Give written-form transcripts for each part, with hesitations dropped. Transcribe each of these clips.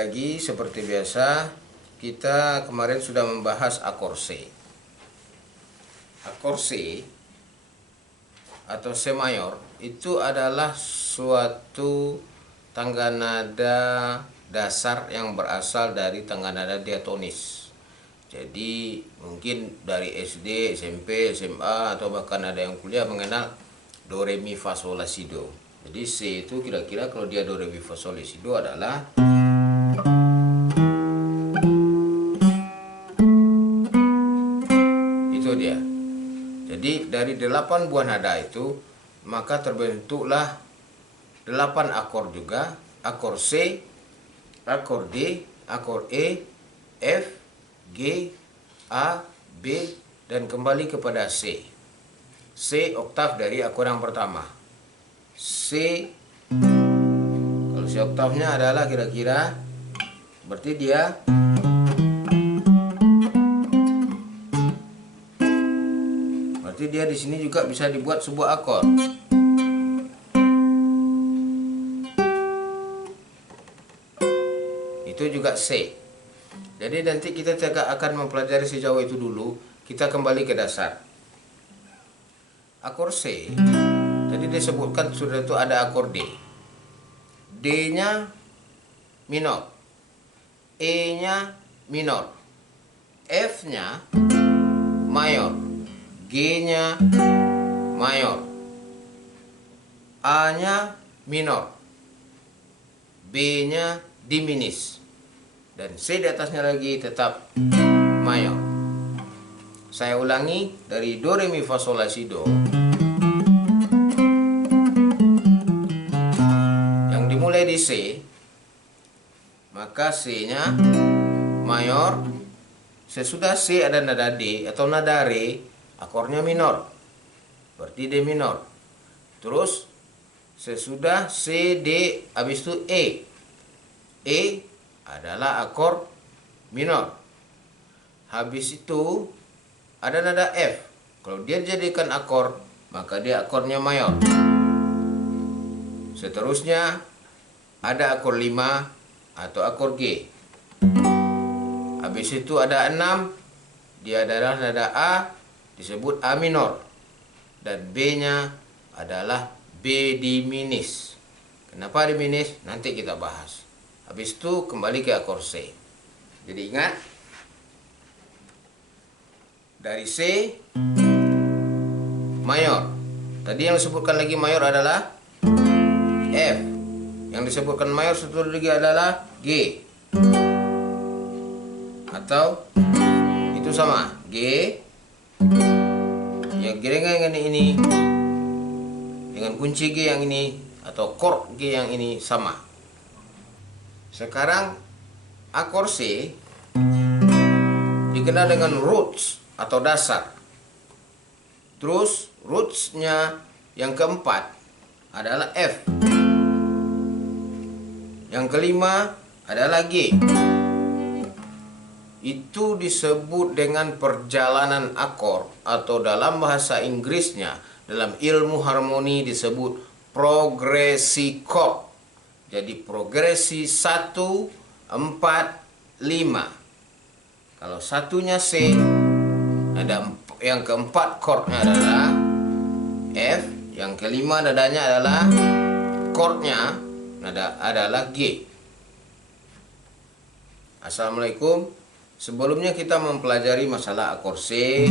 lagi seperti biasa, kita kemarin sudah membahas akor C. Akor C atau C mayor itu adalah suatu tangga nada dasar yang berasal dari tangga nada diatonis. Jadi mungkin dari SD, SMP, SMA atau bahkan ada yang kuliah mengenal do, re, mi, fa, sol, la, si, do. Jadi C itu kira-kira kalau dia do, re, mi, fa, sol, la, si, do adalah itu dia. Jadi dari 8 buah nada itu maka terbentuklah 8 akor juga, akor C, akor D, akor E, F, G, A, B, dan kembali kepada C. C oktav dari akor yang pertama. C, kalau C oktavnya adalah kira-kira berarti dia di sini juga bisa dibuat sebuah akor. Itu juga C. Jadi nanti kita akan mempelajari sejauh itu dulu. Kita kembali ke dasar. Akor C, tadi disebutkan sudah itu ada akor D. D-nya minor, E-nya minor, F-nya mayor, G-nya mayor, A-nya minor, B-nya diminis, dan C di atasnya lagi tetap mayor. Saya ulangi dari do, re, mi, fa, sol, la, si, do. Yang dimulai di C, maka C-nya mayor. Sesudah C ada nada D atau nada re, akornya minor, berarti D minor. Terus sesudah C, D, habis itu E. E adalah akor minor. Habis itu ada nada F. Kalau dia jadikan akor, maka dia akornya mayor. Seterusnya ada akor 5 atau akor G. Habis itu ada 6, dia adalah nada A, disebut A minor. Dan B-nya adalah B diminis. Kenapa diminis? Nanti kita bahas. Habis itu kembali ke akor C. Jadi ingat, dari C mayor. Tadi yang disebutkan lagi mayor adalah F. Yang disebutkan mayor satu lagi adalah G. Atau itu sama, G. Yang dengan ini dengan kunci G yang ini atau chord G yang ini sama. Sekarang akor C dikenal dengan roots atau dasar. Terus rootsnya yang keempat adalah F. Yang kelima adalah G. Itu disebut dengan perjalanan akor atau dalam bahasa Inggrisnya, dalam ilmu harmoni disebut progresi chord. Jadi progresi 1, 4, 5. Kalau satunya C, ada yang keempat chordnya adalah F, yang kelima nadanya adalah chordnya adalah G. Assalamualaikum. Sebelumnya kita mempelajari masalah akor C,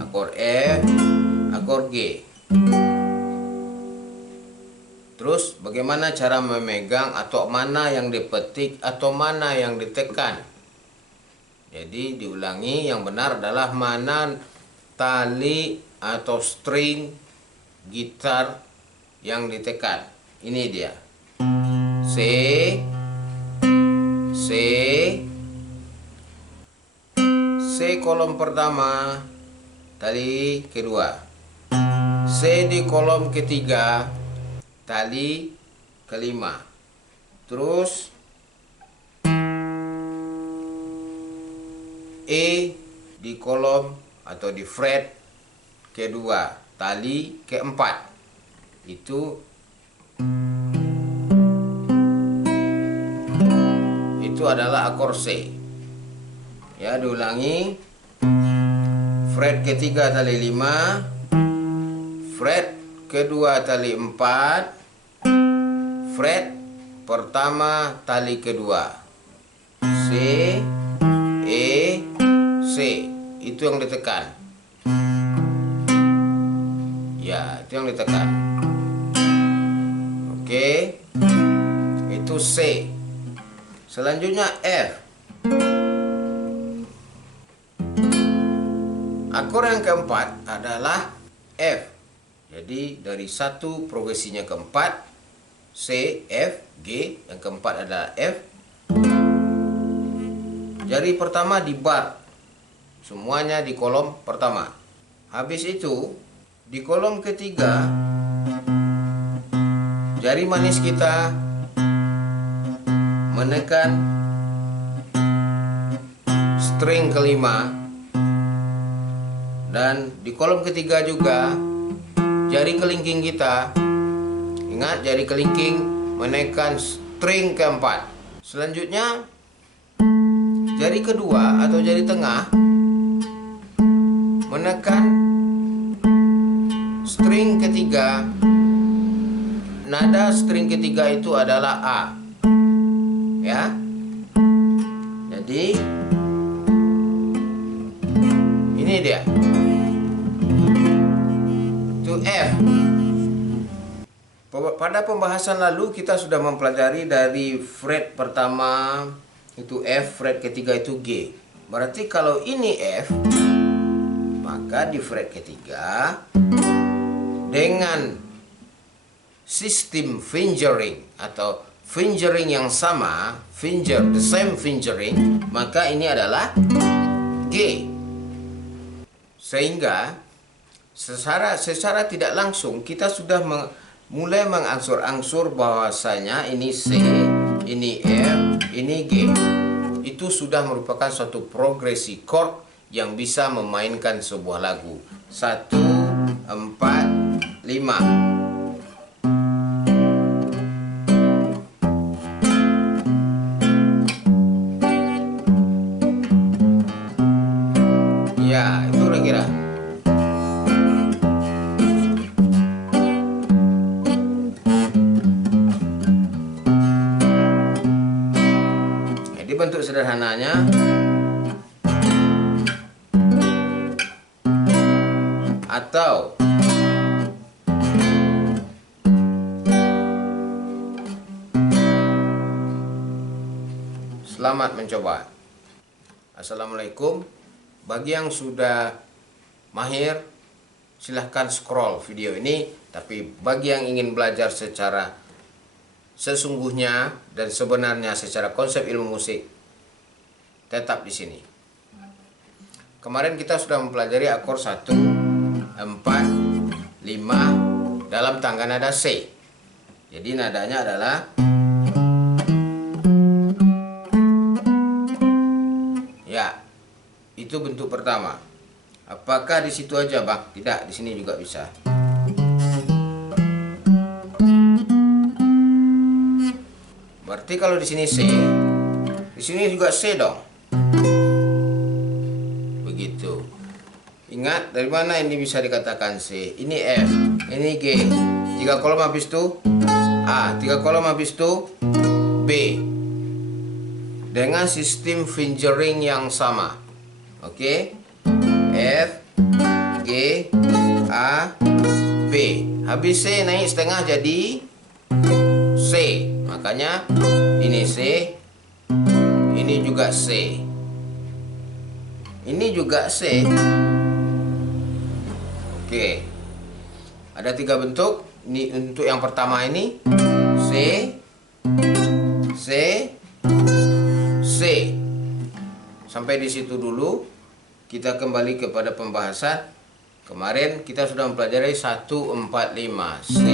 akor F, akor G. Terus bagaimana cara memegang atau mana yang dipetik atau mana yang ditekan. Jadi diulangi, yang benar adalah mana tali atau string gitar yang ditekan. Ini dia. C, C, C kolom pertama, tali kedua. C di kolom ketiga, tali kelima. Terus E di kolom atau di fret kedua, tali keempat. Itu adalah akor C. Ya, diulangi. Fret ketiga tali 5, fret kedua tali 4, fret pertama tali kedua. C, E, C. Itu yang ditekan. Ya, itu yang ditekan. Oke. Itu C. Selanjutnya F. Akor yang keempat adalah F. Jadi dari 1 progresinya keempat, C, F, G. Yang keempat adalah F. Jari pertama di bar. Semuanya di kolom pertama. Habis itu, di kolom ketiga, jari manis kita menekan string kelima. Dan di kolom ketiga juga, jari kelingking kita, ingat jari kelingking menekan string keempat. Selanjutnya, jari kedua atau jari tengah menekan string ketiga. Nada string ketiga itu adalah A. Ya. Jadi ini dia. Itu F. Pada pembahasan lalu kita sudah mempelajari dari fret pertama itu F, fret ketiga itu G. Berarti kalau ini F, maka di fret ketiga dengan sistem fingering atau fingering yang sama, the same fingering, maka ini adalah G. Sehingga secara tidak langsung kita sudah mulai mengangsur-angsur bahwasanya ini C, ini F, ini G. Itu sudah merupakan suatu progresi chord yang bisa memainkan sebuah lagu. 1, 4, 5. Ya, itu kira-kira. Jadi bentuk sederhananya atau selamat mencoba. Assalamualaikum. Bagi yang sudah mahir, silahkan scroll video ini. Tapi bagi yang ingin belajar secara sesungguhnya dan sebenarnya secara konsep ilmu musik, tetap di sini. Kemarin kita sudah mempelajari akor 1, 4, 5 dalam tangga nada C. Jadi nadanya adalah ya. Itu bentuk pertama. Apakah di situ aja, Bang? Tidak, di sini juga bisa. Berarti kalau di sini C, di sini juga C dong. Begitu. Ingat, dari mana ini bisa dikatakan C? Ini F, ini G. 3 kolom habis itu A, 3 kolom habis itu B. Dengan sistem fingering yang sama. Oke, F, G, A, B. Habis C naik setengah jadi C. Makanya ini C, ini juga C, ini juga C. Oke, ada 3 bentuk. Ini untuk yang pertama ini C, C, C. Sampai di situ dulu. Kita kembali kepada pembahasan. Kemarin kita sudah mempelajari 1, 4, 5. C,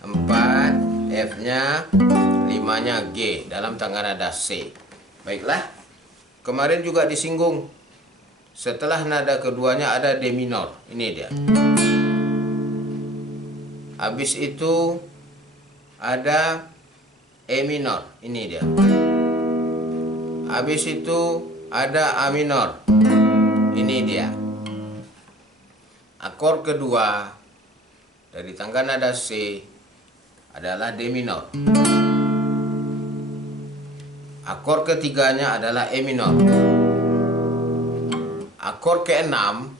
4, F-nya, 5-nya G dalam tangga nada C. Baiklah. Kemarin juga disinggung. Setelah nada keduanya ada D minor. Ini dia. Habis itu ada E minor. Ini dia. Habis itu ada A minor. Ini dia. Akor kedua dari tangga nada C adalah D minor. Akor ketiganya adalah E minor. Akor keenam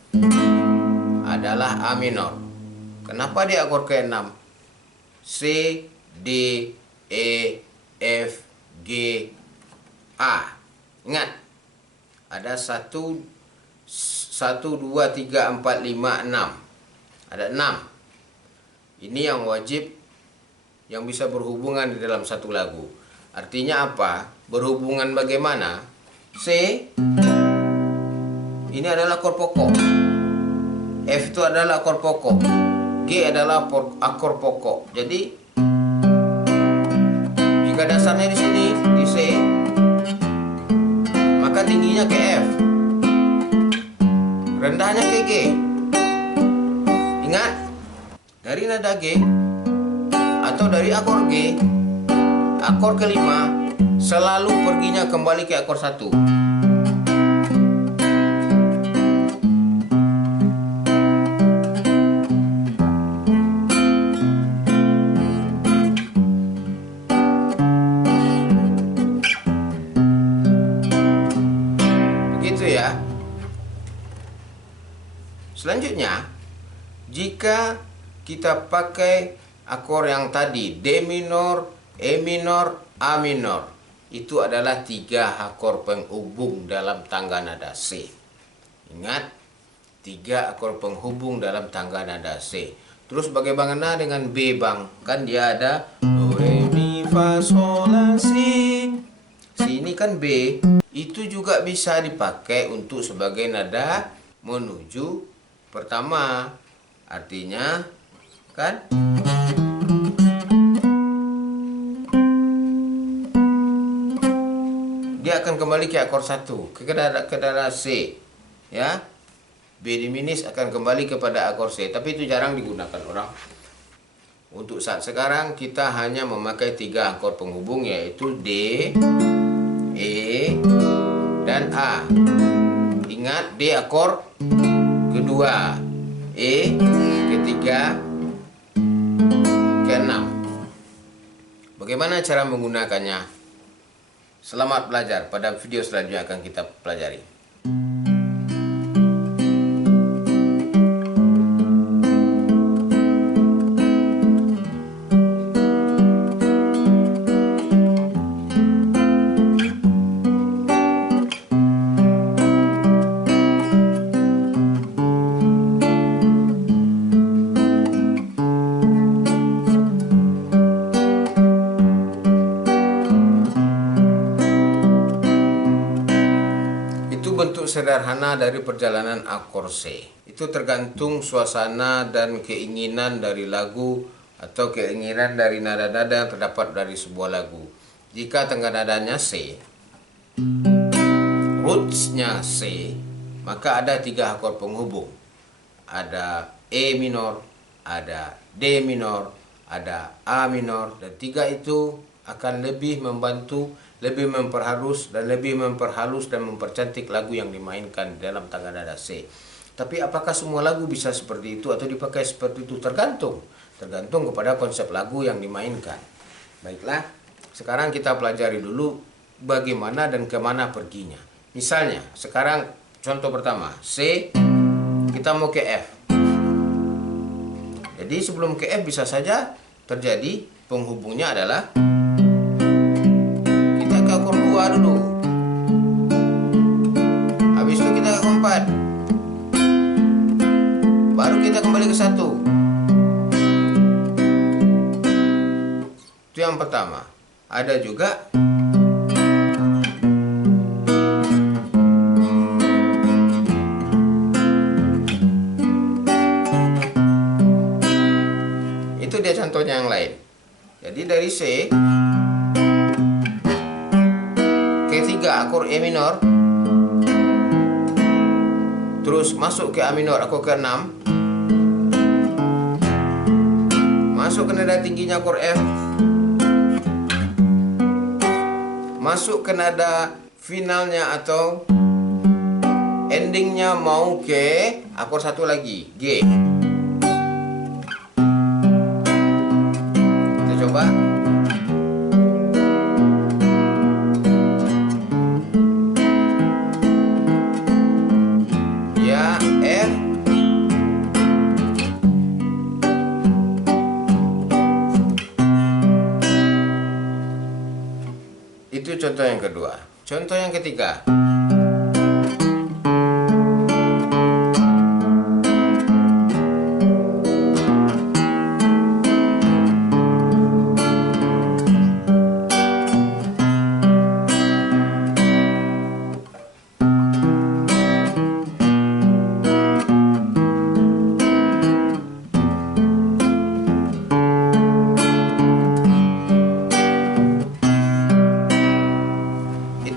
adalah A minor. Kenapa di akor keenam? C, D, E, F, G, A. Ingat, ada 1, 2, 3, 4, 5, 6. Ada 6. Ini yang wajib yang bisa berhubungan di dalam satu lagu. Artinya apa? Berhubungan bagaimana? C ini adalah akor pokok. F itu adalah akor pokok. G adalah akor pokok. Jadi jika dasarnya di sini di C, maka tingginya ke F, rendahnya ke G. Ingat, dari nada G atau dari akor G, akor kelima selalu perginya kembali ke akor 1. Begitu ya. Selanjutnya, jika kita pakai akor yang tadi D minor, E minor, A minor, itu adalah 3 akor penghubung dalam tangga nada C. Ingat, 3 akor penghubung dalam tangga nada C. Terus bagaimana dengan B, Bang? Kan dia ada Do, Re, Mi, Fa, Sol, La, Si. Si ini kan B. Itu juga bisa dipakai untuk sebagai nada menuju pertama. Artinya kan dia akan kembali ke akor 1, ke nada C, ya. B diminis akan kembali kepada akor C, tapi itu jarang digunakan orang. Untuk saat sekarang kita hanya memakai 3 akor penghubung, yaitu D, E, dan A. Ingat, D akor kedua, E ketiga, keenam. Bagaimana cara menggunakannya? Selamat belajar. Pada video selanjutnya akan kita pelajari. Bentuk sederhana dari perjalanan akor C. Itu tergantung suasana dan keinginan dari lagu atau keinginan dari nada-nada yang terdapat dari sebuah lagu. Jika tangga nadanya C, rootsnya C, maka ada 3 akor penghubung. Ada E minor, ada D minor, ada A minor, dan 3 itu akan lebih membantu, lebih memperhalus dan mempercantik lagu yang dimainkan dalam tangga nada C. Tapi apakah semua lagu bisa seperti itu atau dipakai seperti itu? Tergantung kepada konsep lagu yang dimainkan. Baiklah, sekarang kita pelajari dulu bagaimana dan kemana perginya. Misalnya, sekarang contoh pertama, C, kita mau ke F. Jadi sebelum ke F bisa saja terjadi penghubungnya adalah akor 2 dulu. Habis itu kita ke keempat. Baru kita kembali ke 1. Itu yang pertama. Ada juga itu dia contohnya yang lain. Jadi dari C akor E minor, terus masuk ke A minor akor ke-6, masuk ke nada tingginya akor F, masuk ke nada finalnya atau endingnya mau ke akor satu lagi, G. Kita coba. Ya, F. Itu contoh yang kedua. Contoh yang ketiga.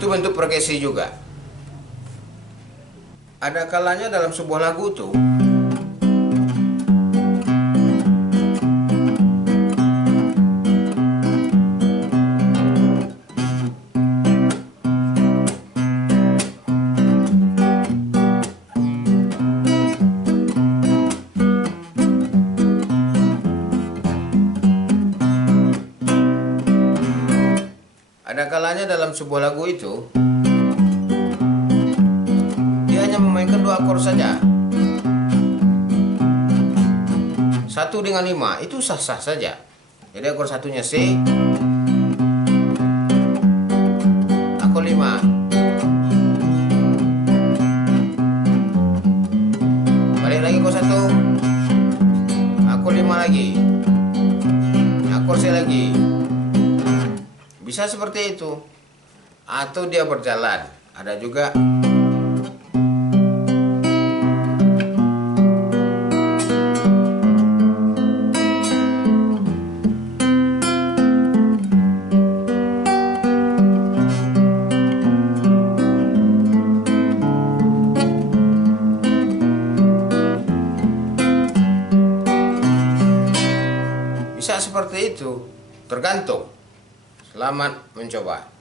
Bentuk progresi juga. Ada kalanya dalam sebuah lagu tuh itu dia hanya memainkan 2 akor saja, 1 dengan 5 itu sah-sah saja. Jadi akor satunya C, akor 5, balik lagi akor 1, akor 5 lagi, akor C lagi. Bisa seperti itu. Atau dia berjalan. Ada juga bisa seperti itu. Tergantung. Selamat mencoba.